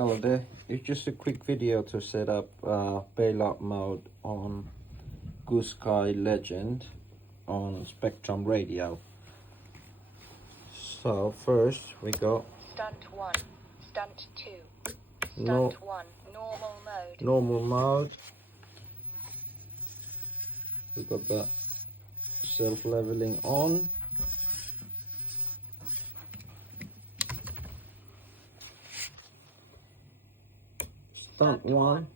Hello there, it's just a quick video to set up bailout mode on Goosky Legend on Spectrum radio. So first we go Stunt 1, Stunt 2, Stunt 1, normal mode. Normal mode. We got the self-leveling on. Stunt 1.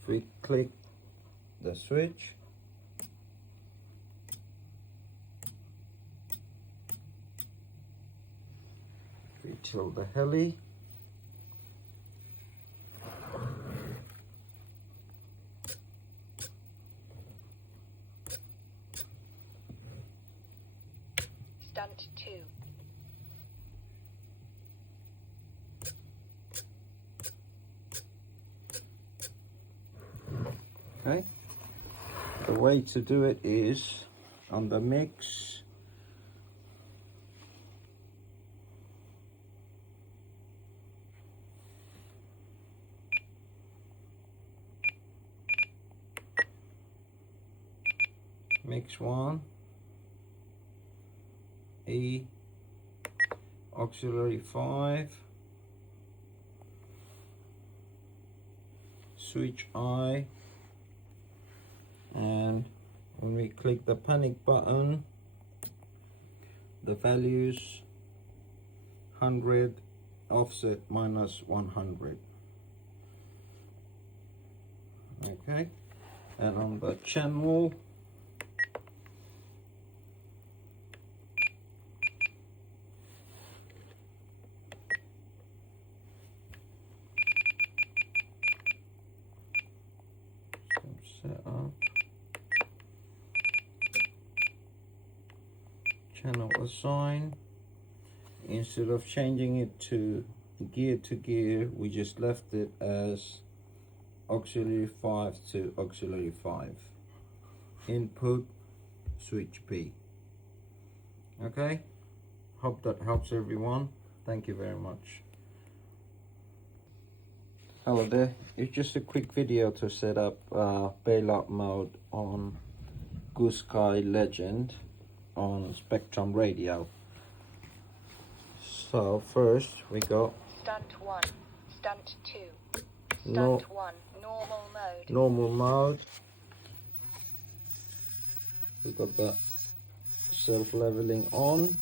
If we click the switch, we tilt the heli, Stunt 2, okay. The way to do it is on the mix, mix 1, E, auxiliary 5, switch I, and when we click the panic button, the values 100, offset minus 100. Okay, and on the channel, set up channel assign. Instead of changing it to gear, we just left it as auxiliary 5 to auxiliary 5. Input switch P. Okay, hope that helps everyone. Thank you very much. Hello there, it's just a quick video to set up bailout mode on Goosky Legend on Spectrum radio. So first we go Stunt 1, Stunt 2, Stunt 1, normal mode. Normal mode. We got the self-leveling on.